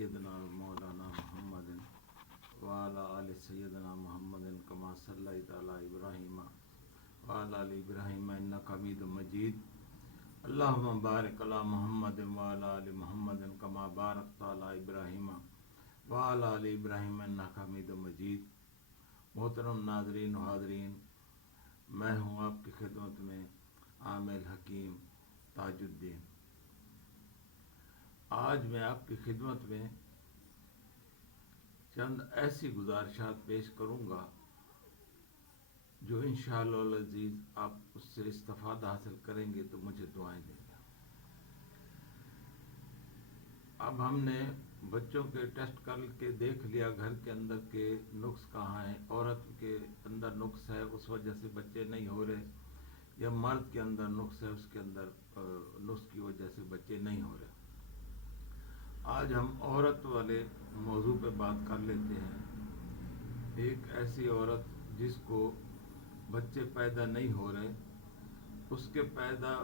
سیدنا مولانا محمد وعلی آل سیدنا محمد کما صلیت علی ابراہیم وعلی آل ابراہیم انک حمید مجید اللہم بارک علی محمد وعلی آل محمد کما بارکت علی ابراہیم وعلی آل ابراہیم انک حمید مجید۔ محترم ناظرین و حاضرین، میں ہوں آپ کی خدمت میں عامل حکیم تاج الدین۔ آج میں آپ کی خدمت میں چند ایسی گزارشات پیش کروں گا جو انشاءاللہ العزیز آپ اس سے استفادہ حاصل کریں گے تو مجھے دعائیں دیں گے۔ اب ہم نے بچوں کے ٹیسٹ کر کے دیکھ لیا گھر کے اندر کے نقص کہاں ہیں۔ عورت کے اندر نقص ہے، اس وجہ سے بچے نہیں ہو رہے، یا مرد کے اندر نقص ہے، اس کے اندر نقص کی وجہ سے بچے نہیں ہو رہے۔ آج ہم عورت والے موضوع پہ بات کر لیتے ہیں۔ ایک ایسی عورت جس کو بچے پیدا نہیں ہو رہے، اس کے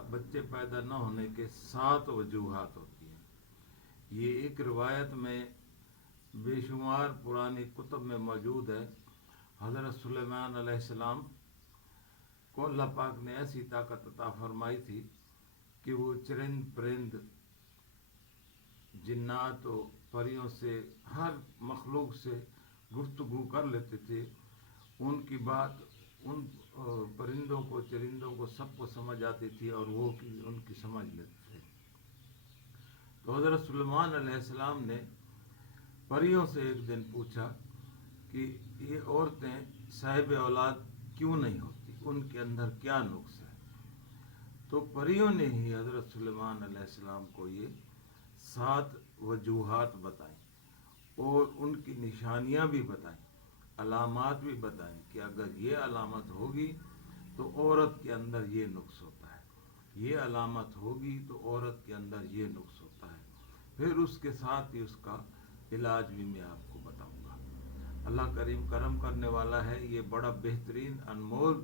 بچے پیدا نہ ہونے کے 7 وجوہات ہوتی ہیں۔ یہ ایک روایت میں بے شمار پرانی کتب میں موجود ہے۔ حضرت سلیمان علیہ السلام کو اللہ پاک نے ایسی طاقت عطا فرمائی تھی کہ وہ چرند پرند، جنات و پریوں سے، ہر مخلوق سے گفتگو کر لیتے تھے۔ ان کی بات ان پرندوں کو، چرندوں کو، سب کو سمجھ آتی تھی اور وہ ان کی سمجھ لیتے تھے۔ تو حضرت سلیمان علیہ السلام نے پریوں سے ایک دن پوچھا کہ یہ عورتیں صاحب اولاد کیوں نہیں ہوتی، ان کے اندر کیا نقص ہے؟ تو پریوں نے ہی حضرت سلیمان علیہ السلام کو یہ 7 وجوہات بتائیں اور ان کی نشانیاں بھی بتائیں، علامات بھی بتائیں کہ اگر یہ علامت ہوگی تو عورت کے اندر یہ نقص ہوتا ہے، یہ علامت ہوگی تو عورت کے اندر یہ نقص ہوتا ہے۔ پھر اس کے ساتھ ہی اس کا علاج بھی میں آپ کو بتاؤں گا۔ اللہ کریم کرم کرنے والا ہے۔ یہ بڑا بہترین انمول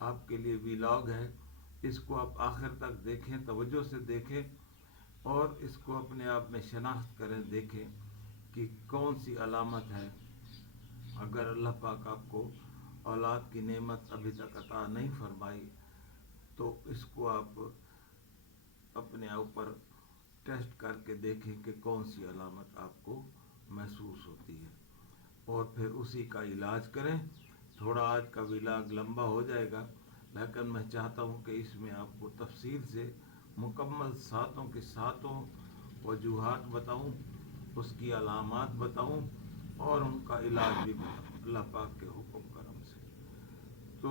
آپ کے لیے ویلاگ ہے۔ اس کو آپ آخر تک دیکھیں، توجہ سے دیکھیں اور اس کو اپنے آپ میں شناخت کریں، دیکھیں کہ کون سی علامت ہے۔ اگر اللہ پاک آپ کو اولاد کی نعمت ابھی تک عطا نہیں فرمائی تو اس کو آپ اپنے اوپر ٹیسٹ کر کے دیکھیں کہ کون سی علامت آپ کو محسوس ہوتی ہے اور پھر اسی کا علاج کریں۔ تھوڑا آج کا ویلاگ لمبا ہو جائے گا، لیکن میں چاہتا ہوں کہ اس میں آپ کو تفصیل سے مکمل 7 کے 7 وجوہات بتاؤں، اس کی علامات بتاؤں اور ان کا علاج بھی بتاؤں اللہ پاک کے حکم کرم سے۔ تو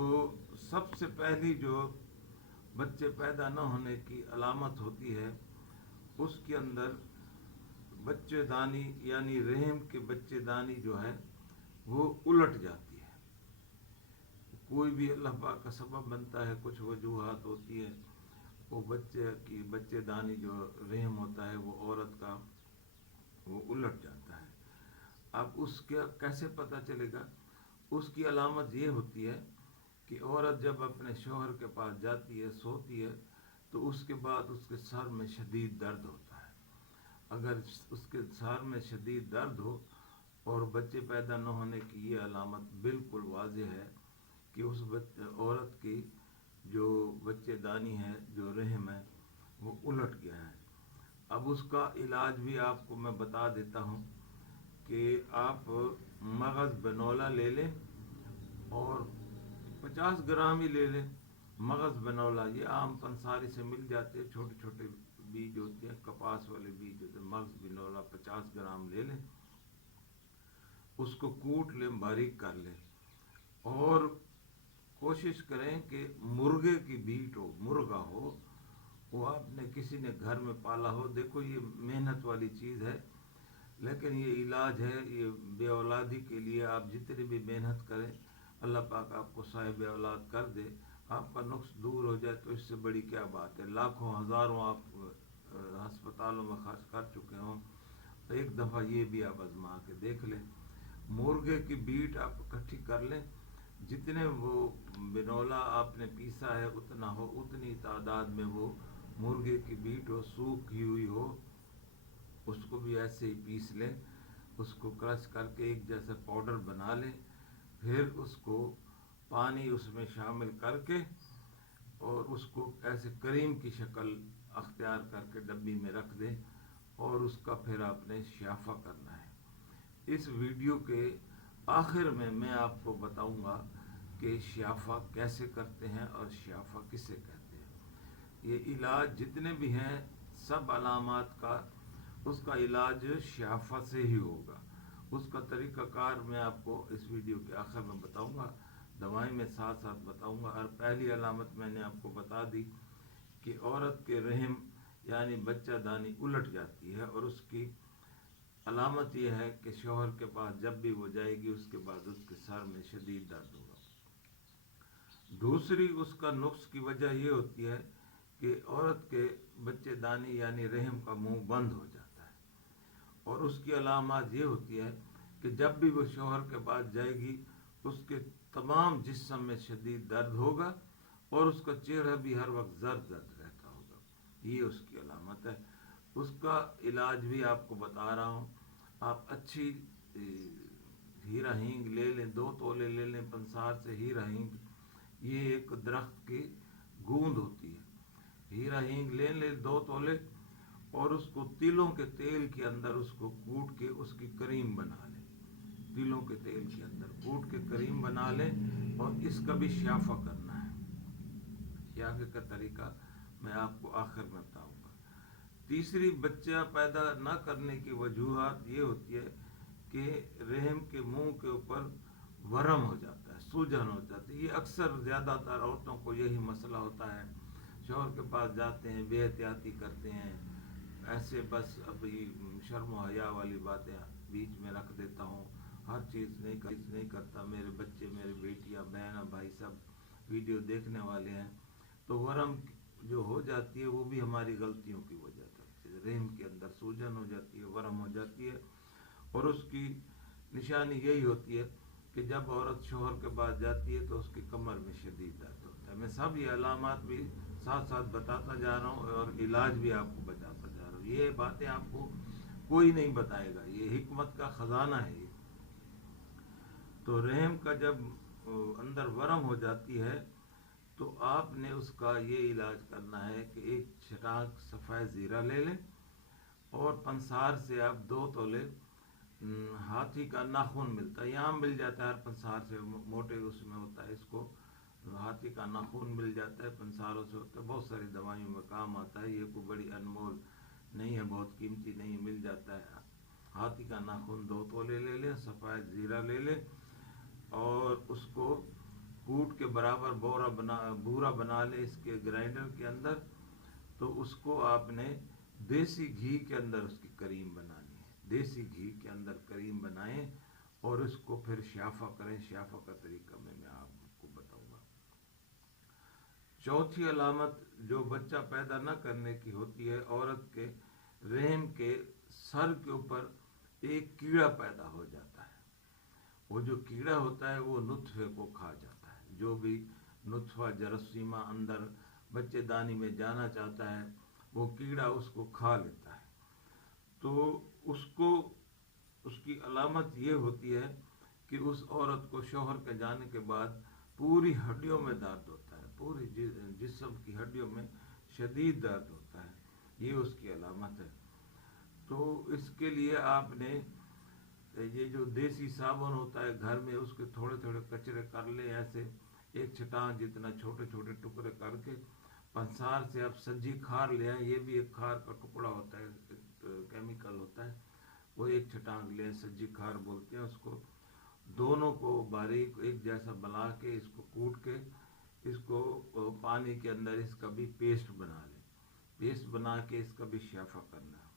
سب سے پہلی جو بچے پیدا نہ ہونے کی علامت ہوتی ہے، اس کے اندر بچے دانی یعنی رحم کے بچے دانی جو ہے وہ الٹ جاتی ہے۔ کوئی بھی اللہ پاک کا سبب بنتا ہے، کچھ وجوہات ہوتی ہیں، وہ بچے دانی جو رحم ہوتا ہے وہ عورت کا وہ الٹ جاتا ہے۔ اب اس کا کیسے پتہ چلے گا؟ اس کی علامت یہ ہوتی ہے کہ عورت جب اپنے شوہر کے پاس جاتی ہے، سوتی ہے، تو اس کے بعد اس کے سر میں شدید درد ہوتا ہے۔ اگر اس کے سر میں شدید درد ہو اور بچے پیدا نہ ہونے کی یہ علامت بالکل واضح ہے کہ اس عورت کی جو بچے دانی ہے، جو رحم ہے، وہ الٹ گیا ہے۔ اب اس کا علاج بھی آپ کو میں بتا دیتا ہوں کہ آپ مغز بنولا لے لیں اور 50 گرام ہی لے لیں۔ مغز بنولا یہ عام پنساری سے مل جاتے ہیں، چھوٹے چھوٹے بیج ہوتے ہیں، کپاس والے بیج ہوتے ہیں۔ مغز بنولا 50 گرام لے لیں، اس کو کوٹ لیں، باریک کر لیں اور کوشش کریں کہ مرغے کی بیٹ ہو، مرغا ہو، وہ آپ نے کسی نے گھر میں پالا ہو۔ دیکھو یہ محنت والی چیز ہے، لیکن یہ علاج ہے۔ یہ بے اولادی کے لیے آپ جتنی بھی محنت کریں، اللہ پاک آپ کو صاحب اولاد کر دے، آپ کا نقص دور ہو جائے تو اس سے بڑی کیا بات ہے۔ لاکھوں ہزاروں آپ ہسپتالوں میں خرچ کر چکے ہوں، تو ایک دفعہ یہ بھی آپ آزما کے دیکھ لیں۔ مرغے کی بیٹ آپ اکٹھی کر لیں، جتنے وہ بنولا آپ نے پیسا ہے اتنا ہو، اتنی تعداد میں وہ مرغے کی بیٹ ہو، سوکھی ہوئی ہو، اس کو بھی ایسے ہی پیس لیں، اس کو کرش کر کے ایک جیسا پاؤڈر بنا لیں، پھر اس کو پانی اس میں شامل کر کے اور اس کو ایسے کریم کی شکل اختیار کر کے ڈبی میں رکھ دیں، اور اس کا پھر آپ نے شیافہ کرنا ہے۔ اس ویڈیو کے آخر میں آپ کو بتاؤں گا کہ شیافہ کیسے کرتے ہیں اور شیافہ کسے کہتے ہیں۔ یہ علاج جتنے بھی ہیں سب علامات کا، اس کا علاج شیافہ سے ہی ہوگا۔ اس کا طریقہ کار میں آپ کو اس ویڈیو کے آخر میں بتاؤں گا، دوائیں میں ساتھ ساتھ بتاؤں گا۔ اور پہلی علامت میں نے آپ کو بتا دی کہ عورت کے رحم یعنی بچہ دانی الٹ جاتی ہے، اور اس کی علامت یہ ہے کہ شوہر کے پاس جب بھی وہ جائے گی اس کے بعد اس کے سر میں شدید درد ہوگا۔ دوسری اس کا نقص کی وجہ یہ ہوتی ہے کہ عورت کے بچے دانی یعنی رحم کا منہ بند ہو جاتا ہے، اور اس کی علامات یہ ہوتی ہے کہ جب بھی وہ شوہر کے پاس جائے گی اس کے تمام جسم میں شدید درد ہوگا، اور اس کا چہرہ بھی ہر وقت زرد زرد رہتا ہوگا۔ یہ اس کی علامت ہے۔ اس کا علاج بھی آپ کو بتا رہا ہوں۔ آپ اچھی ہیرا ہینگ لے لیں، 2 تولے لے لیں پنسار سے ہیرا ہینگ۔ یہ ایک درخت کی گوند ہوتی ہے۔ ہیرا ہینگ لے لیں 2 تولے، اور اس کو تلوں کے تیل کے اندر اس کو کوٹ کے اس کی کریم بنا لیں۔ تلوں کے تیل کے اندر کوٹ کے کریم بنا لیں، اور اس کا بھی شیافہ کرنا ہے۔ شیافے کا طریقہ میں آپ کو آخر میں بتاؤں گا۔ تیسری بچہ پیدا نہ کرنے کی وجوہات یہ ہوتی ہے کہ رحم کے منہ کے اوپر ورم ہو جاتا ہے، سوجن ہو جاتی ہے۔ یہ اکثر زیادہ تر عورتوں کو یہی مسئلہ ہوتا ہے۔ شوہر کے پاس جاتے ہیں، بے احتیاطی کرتے ہیں، ایسے بس ابھی شرم و حیا والی باتیں بیچ میں رکھ دیتا ہوں، ہر چیز نہیں کرتا، میرے بچے، میرے بیٹیاں، بہن، بھائی سب ویڈیو دیکھنے والے ہیں، تو ورم جو ہو جاتی ہے وہ بھی ہماری غلطیوں کی وجہ سے رحم کے اندر سوجن ہو جاتی ہے، ورم ہو جاتی ہے، اور اس کی نشانی یہی ہوتی ہے کہ جب عورت شوہر کے پاس جاتی ہے تو اس کی کمر میں شدید درد ہوتا ہے۔ میں سب یہ علامات بھی ساتھ ساتھ بتاتا جا رہا ہوں، اور علاج بھی آپ کو بتاتا جا رہا ہوں۔ یہ باتیں آپ کو کوئی نہیں بتائے گا، یہ حکمت کا خزانہ ہے۔ یہ تو رحم کا جب اندر ورم ہو جاتی ہے تو آپ نے اس کا یہ علاج کرنا ہے کہ ایک چھٹاک سفید زیرہ لے لیں، اور پنسار سے آپ 2 تولے ہاتھی کا ناخن ملتا ہے، یہاں مل جاتا ہے، ہر پنسار سے موٹے اس میں ہوتا ہے، اس کو ہاتھی کا ناخن مل جاتا ہے، پنساروں سے ہوتا ہے، بہت ساری دوائیوں میں کام آتا ہے، یہ کوئی بڑی انمول نہیں ہے، بہت قیمتی نہیں، مل جاتا ہے۔ ہاتھی کا ناخن 2 تولے لے لیں، سفید زیرہ لے لیں، اور اس کو کوٹ کے برابر بورا بنا لیں اس کے گرائنڈر کے اندر۔ تو اس کو آپ نے دیسی گھی کے اندر اس کی کریم بنانی ہے، دیسی گھی کے اندر کریم بنائیں، اور اس کو پھر شیافہ کریں۔ شیافہ کا طریقہ میں آپ کو بتاؤں گا۔ چوتھی علامت جو بچہ پیدا نہ کرنے کی ہوتی ہے، عورت کے رحم کے سر کے اوپر ایک کیڑا پیدا ہو جاتا ہے۔ وہ جو کیڑا ہوتا ہے وہ نطفے کو کھا جاتا ہے، جو بھی نطفہ جراثیمہ اندر بچے دانی میں جانا چاہتا ہے وہ کیڑا اس کو کھا لیتا ہے۔ تو اس کی علامت یہ ہوتی ہے کہ اس عورت کو شوہر کے جانے کے بعد پوری ہڈیوں میں درد ہوتا ہے، پوری جسم کی ہڈیوں میں شدید درد ہوتا ہے، یہ اس کی علامت ہے۔ تو اس کے لیے آپ نے یہ جو دیسی صابن ہوتا ہے گھر میں، اس کے تھوڑے تھوڑے کچرے کر لیں، ایسے ایک چھٹان جتنا چھوٹے چھوٹے ٹکڑے کر کے پنسار سے آپ سجی کھار لے آئیں، یہ بھی ایک کھار کا ٹکڑا ہوتا ہے، ایک کیمیکل ہوتا ہے، وہ ایک چھٹانگ لیں، سجی کھار بولتے ہیں اس کو۔ دونوں کو باریک ایک جیسا بنا کے اس کو کوٹ کے اس کو پانی کے اندر اس کا بھی پیسٹ بنا لیں، پیسٹ بنا کے اس کا بھی شیافہ کرنا ہے۔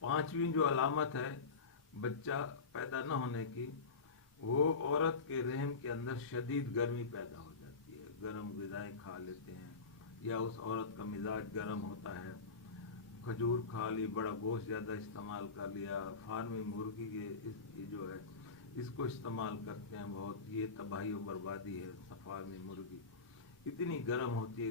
پانچویں جو علامت ہے بچہ پیدا نہ ہونے کی، وہ عورت کے رحم کے اندر شدید گرمی پیدا ہو جاتی ہے، گرم غذائیں کھا لیتے ہیں، یا اس عورت کا مزاج گرم ہوتا ہے، کھجور کھا لی، بڑا گوشت زیادہ استعمال کر لیا، فارمی مرغی یہ جو ہے اس کو استعمال کرتے ہیں بہت، یہ تباہی و بربادی ہے۔ فارمی مرغی اتنی گرم ہوتی ہے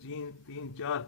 3-4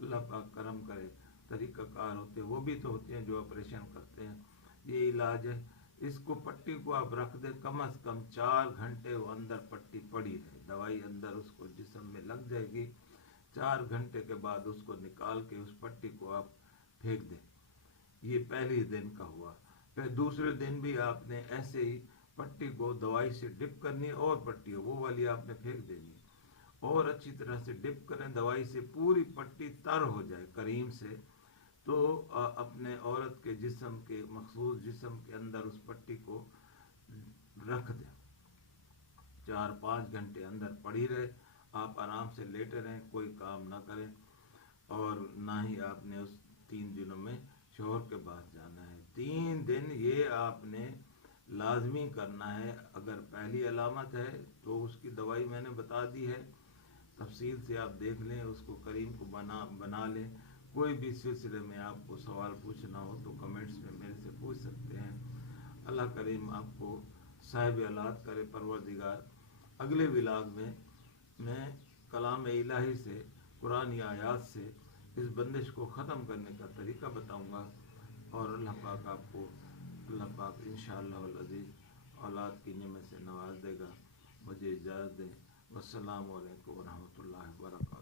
اللہ پاک کرم کرے، طریقہ کار ہوتے ہیں وہ بھی تو ہوتے ہیں جو آپریشن کرتے ہیں، یہ علاج ہے۔ اس کو پٹی کو آپ رکھ دیں کم از کم 4 گھنٹے وہ اندر پٹی پڑی رہے، دوائی اندر اس کو جسم میں لگ جائے گی، 4 گھنٹے کے بعد اس کو نکال کے اس پٹی کو آپ پھینک دیں۔ یہ پہلے دن کا ہوا۔ پھر دوسرے دن بھی آپ نے ایسے ہی پٹی کو دوائی سے ڈپ کرنی ہے، اور پٹی وہ والی آپ نے پھینک دینی ہے، اور اچھی طرح سے ڈپ کریں دوائی سے، پوری پٹی تر ہو جائے کریم سے، تو اپنے عورت کے جسم کے مخصوص جسم کے اندر اس پٹی کو رکھ دیں، 4-5 گھنٹے اندر پڑی رہے، آپ آرام سے لیٹے رہیں، کوئی کام نہ کریں، اور نہ ہی آپ نے اس 3 دنوں میں شوہر کے پاس جانا ہے۔ 3 دن یہ آپ نے لازمی کرنا ہے۔ اگر پہلی علامت ہے تو اس کی دوائی میں نے بتا دی ہے، تفصیل سے آپ دیکھ لیں، اس کو کریم کو بنا لیں۔ کوئی بھی سلسلے میں آپ کو سوال پوچھنا ہو تو کمنٹس میں میرے سے پوچھ سکتے ہیں۔ اللہ کریم آپ کو صاحب اولاد کرے پروردگار۔ اگلے ولاگ میں کلام الہی سے، قرآنی آیات سے اس بندش کو ختم کرنے کا طریقہ بتاؤں گا، اور اللہ پاک انشاءاللہ العزیز اولاد کی نعمت سے نواز دے گا۔ مجھے اجازت دیں، والسلام علیکم ورحمۃ اللہ وبرکاتہ۔